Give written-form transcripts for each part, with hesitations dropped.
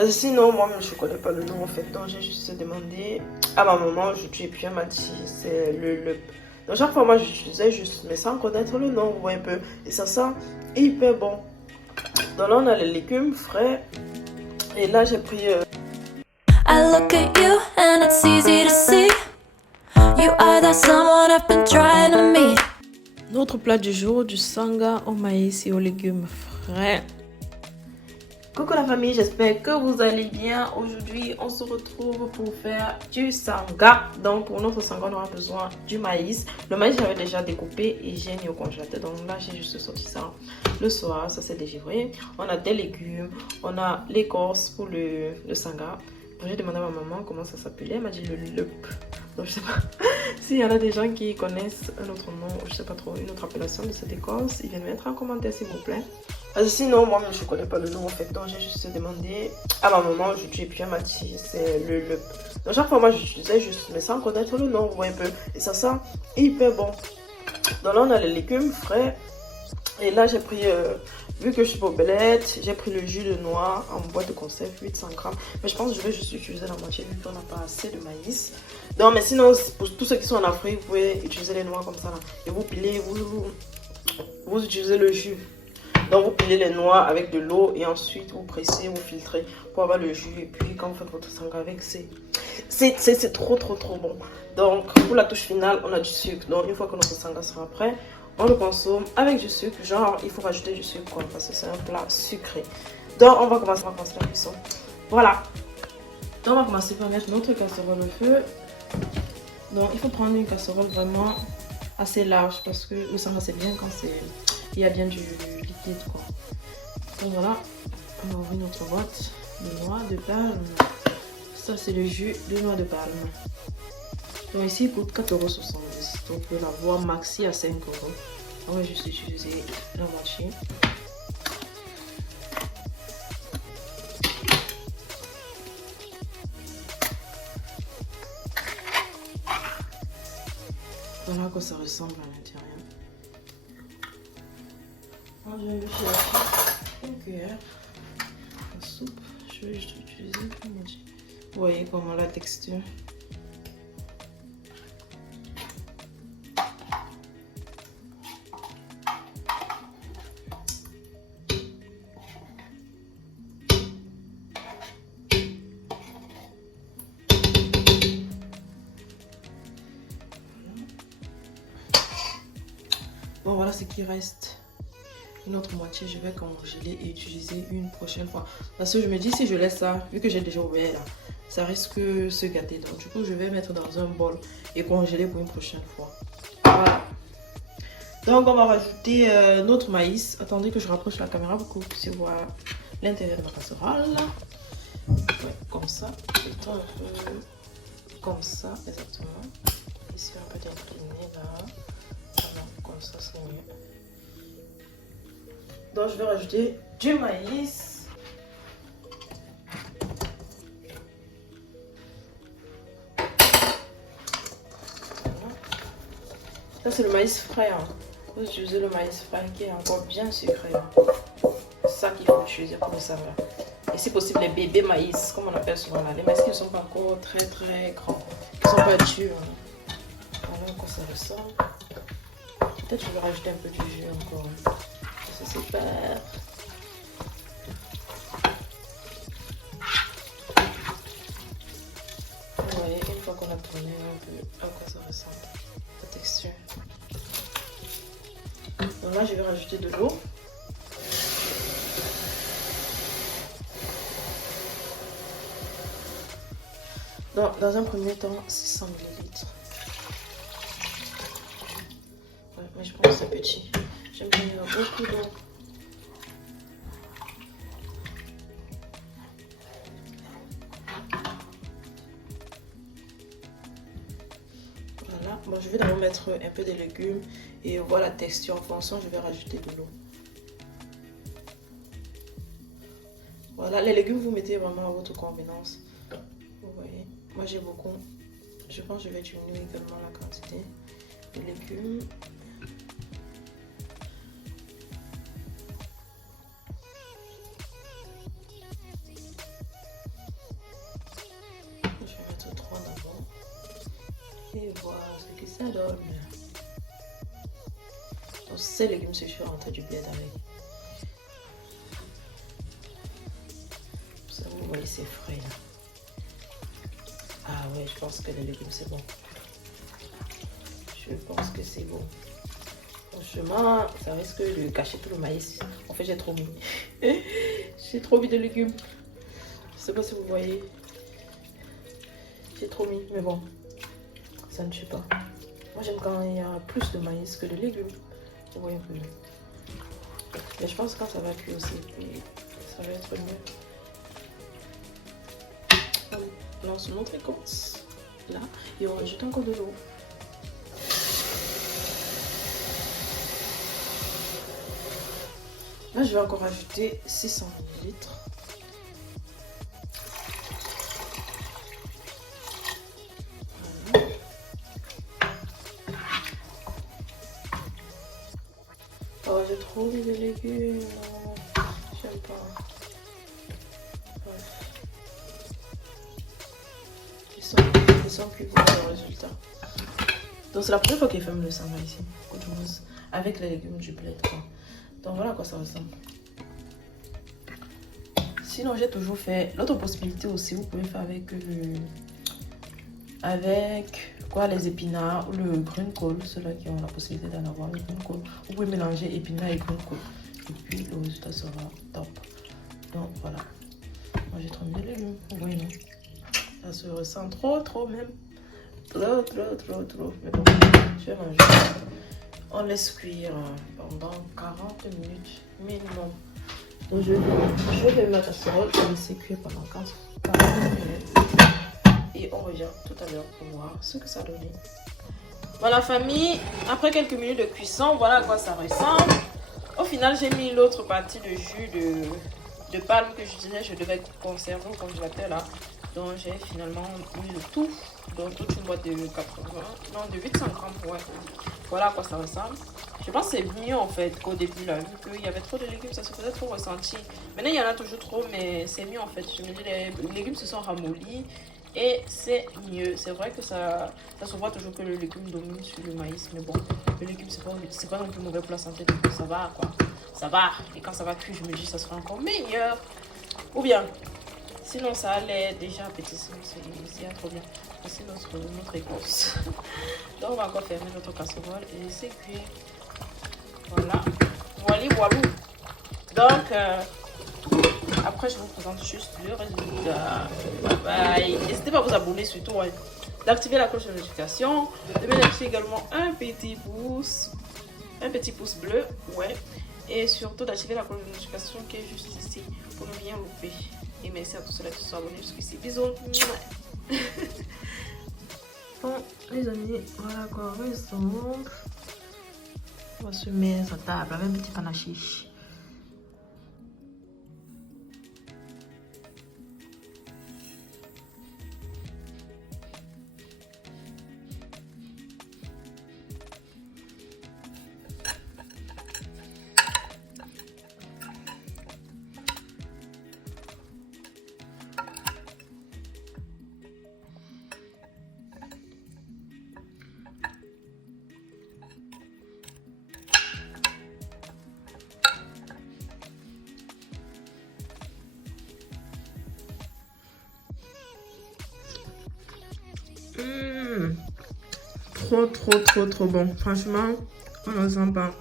Parce que sinon, moi-même, je ne connais pas le nom en fait. Donc, j'ai juste demandé à ma maman aujourd'hui. Et puis, elle m'a dit c'est le. Donc, chaque fois, moi, j'utilisais juste, mais sans connaître le nom, vous voyez un peu. Et ça sent hyper bon. Donc, là, on a les légumes frais. Et là, j'ai pris. I look at you and it's easy to see. You are that someone I've been trying to meet. Notre plat du jour, du sanga au maïs et aux légumes frais. Coucou la famille, j'espère que vous allez bien. Aujourd'hui, on se retrouve pour faire du sanga. Donc, pour notre sanga, on aura besoin du maïs. Le maïs, j'avais déjà découpé et j'ai mis au congélateur. Donc là, j'ai juste sorti ça le soir. Ça s'est dégivré. On a des légumes. On a l'écorce pour le sanga. J'ai demandé à ma maman comment ça s'appelait. Elle m'a dit le lup. Donc, je sais pas s'il y en a des gens qui connaissent un autre nom, je sais pas trop, une autre appellation de cette écorce. Ils viennent mettre en commentaire, s'il vous plaît. Parce que sinon, moi-même, je connais pas le nom en fait. Donc, j'ai juste demandé à ma maman aujourd'hui. Et puis, elle m'a dit c'est le lup. Donc, chaque fois, moi, j'utilisais juste, mais sans connaître le nom, vous voyez un peu. Et ça sent hyper bon. Donc, là, on a les légumes frais. Et là, j'ai pris, vu que je suis pas belette, j'ai pris le jus de noix en boîte de conserve, 800 grammes. Mais je pense que je vais juste utiliser la moitié vu qu'on n'a pas assez de maïs. Donc, mais sinon, pour tous ceux qui sont en Afrique, vous pouvez utiliser les noix comme ça. Là. Et vous pilez, vous utilisez le jus. Donc, vous pilez les noix avec de l'eau et ensuite vous pressez, vous filtrez pour avoir le jus. Et puis, quand vous faites votre sangria avec, c'est trop bon. Donc, pour la touche finale, on a du sucre. Donc, une fois que notre sangria sera prêt, on le consomme avec du sucre. Genre, il faut rajouter du sucre quoi, parce que c'est un plat sucré. Donc, on va commencer la cuisson. Voilà. Donc, on va commencer par mettre notre casserole au feu. Donc, il faut prendre une casserole vraiment assez large parce que le sangria c'est bien quand il y a bien du liquide quoi. Donc voilà, on va ouvrir notre boîte de noix de palme. Ça c'est le jus de noix de palme. Donc ici il coûte 4,70 €. Donc vous pouvez l'avoir maxi à 5 €. On va juste utiliser la moitié. Voilà à quoi ça ressemble à l'intérieur. Moi je vais chercher une cuillère à soupe. Je vais juste utiliser une moitié. Vous voyez comment la texture. Bon voilà ce qui reste. Une autre moitié, je vais congeler et utiliser une prochaine fois. Parce que je me dis, si je laisse ça, vu que j'ai déjà ouvert là, ça risque de se gâter. Donc du coup, je vais mettre dans un bol et congeler pour une prochaine fois. Voilà. Donc on va rajouter notre maïs. Attendez que je rapproche la caméra pour que vous puissiez voir l'intérieur de ma casserole. Ouais, comme ça. Un peu comme ça, exactement. Ici, on peut incliner là. Voilà, comme ça, c'est mieux. Donc je vais rajouter du maïs. Voilà. Ça c'est le maïs frais. Hein. Vous utilisez le maïs frais qui est encore bien sucré. Hein. C'est ça qu'il faut utiliser pour le saveur. Et si possible les bébés maïs, comme on appelle souvent là. Les maïs qui ne sont pas encore très grands, qui ne sont pas durs. Hein. Voilà à quoi ça ressemble. Peut-être je vais rajouter un peu du jus encore. C'est super. Vous voyez, une fois qu'on a tourné un peu à quoi ça ressemble, la texture. Donc là, je vais rajouter de l'eau. Dans un premier temps, 600 ml. Ouais, mais je pense que c'est petit. J'aime bien beaucoup d'eau. Bon, je vais d'abord mettre un peu de légumes et voir la texture. En fonction, je vais rajouter de l'eau. Voilà, les légumes, vous mettez vraiment à votre convenance. Vous voyez, moi j'ai beaucoup. Je pense que je vais diminuer également la quantité de légumes. Ça donne. Donc ces légumes, je suis rentrée du bled avec. Ça, vous voyez, c'est frais là. Ah ouais, je pense que les légumes, c'est bon. Je pense que c'est bon. Franchement, ça risque de gâcher tout le maïs. En fait, j'ai trop mis. J'ai trop mis de légumes. Je sais pas si vous voyez. J'ai trop mis, mais bon. Ça ne tue pas. Moi, j'aime quand il y a plus de maïs que de légumes. Vous voyez un peu mieux. Mais je pense que quand ça va cuire aussi, ça va être mieux. On lance notre écorce. Là. Et on rajoute encore de l'eau. Là, je vais encore ajouter 600 ml. Voilà. Oh, j'ai trop mis de légumes. J'aime pas. Bref. Ils sont plus beaux le résultat. Donc, c'est la première fois qu'il fait le samba ici. Avec les légumes du bled, quoi. Donc voilà à quoi ça ressemble. Sinon j'ai toujours fait l'autre possibilité aussi. Vous pouvez faire avec quoi, les épinards ou le green call. Ceux-là qui ont la possibilité d'en avoir, le green call. Vous pouvez mélanger épinards et green call. Et puis le résultat sera top. Donc voilà. Moi j'ai trop mis de légumes. Vous voyez, non? Ça se ressent trop même. Trop. Mais bon, je vais manger. On laisse cuire pendant 40 minutes minimum. Donc je vais mettre ma casserole et laisser cuire pendant 40 minutes. Et on revient tout à l'heure pour voir ce que ça donne. Voilà famille, après quelques minutes de cuisson, voilà à quoi ça ressemble. Au final, j'ai mis l'autre partie de jus de palme que je disais je devais conserver au congélateur là. Donc j'ai finalement mis le tout dans toute une boîte de 800 grammes. Ouais. Voilà à quoi ça ressemble. Je pense que c'est mieux en fait qu'au début là, vu qu'il y avait trop de légumes, ça se faisait trop ressentir. Maintenant il y en a toujours trop, mais c'est mieux en fait. Je me dis les légumes se sont ramollis et c'est mieux. C'est vrai que ça se voit toujours que le légume domine sur le maïs, mais bon, le légume c'est pas non plus mauvais pour la santé, donc ça va quoi. Ça va. Et quand ça va cuire, je me dis ça sera encore meilleur. Ou bien, sinon ça allait déjà appétissant, c'est trop bien. Voici notre écorce. Donc on va encore fermer notre casserole et laisser cuire. Voilà. Voilà. Donc après je vous présente juste le résultat. Bye bye. N'hésitez pas à vous abonner surtout. Ouais. D'activer la cloche de notification. De mettre également un petit pouce bleu. Ouais. Et surtout d'activer la cloche de notification qui est juste ici pour ne rien louper. Et merci à tous ceux qui sont abonnés jusqu'ici. Bisous. Bon, les amis, voilà quoi ressemble. On va se mettre à table avec un petit panachiche. Trop bon. Franchement, on ne ressent pas.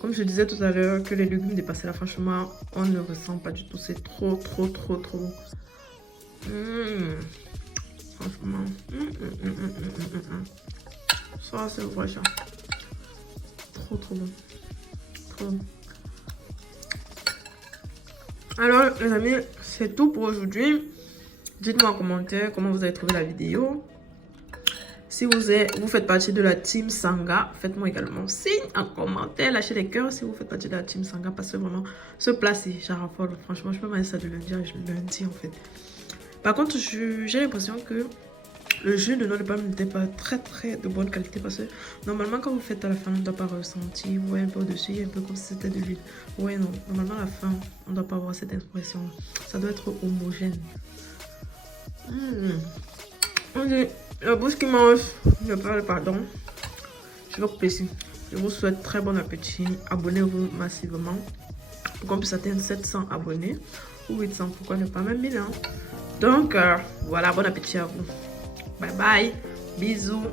Comme je disais tout à l'heure que les légumes dépassaient là, franchement, on ne ressent pas du tout. C'est trop bon. Franchement. Ça, c'est vrai, ça. Trop bon. Trop bon. Alors, les amis, c'est tout pour aujourd'hui. Dites-moi en commentaire comment vous avez trouvé la vidéo. Si vous faites partie de la team Sanga, faites-moi également signe en commentaire. Lâchez les cœurs si vous faites partie de la team Sanga. Parce que vraiment, ce plat, c'est j'arrafole. Franchement, je peux manger ça de lundi à lundi en fait. Par contre, j'ai l'impression que le jus de noix de palme n'était pas très de bonne qualité. Parce que normalement, quand vous faites à la fin, on ne doit pas ressentir. Vous voyez un peu au-dessus, il y a un peu comme si c'était de l'huile. Ouais, non. Normalement, à la fin, on ne doit pas avoir cette impression. Ça doit être homogène. La bouche qui mange, je parle pardon. Je vais couper ici. Je vous souhaite très bon appétit. Abonnez-vous massivement pour qu'on puisse atteindre 700 abonnés ou 800, pourquoi ne pas même 1000 hein. Donc voilà, bon appétit à vous. Bye bye, bisous.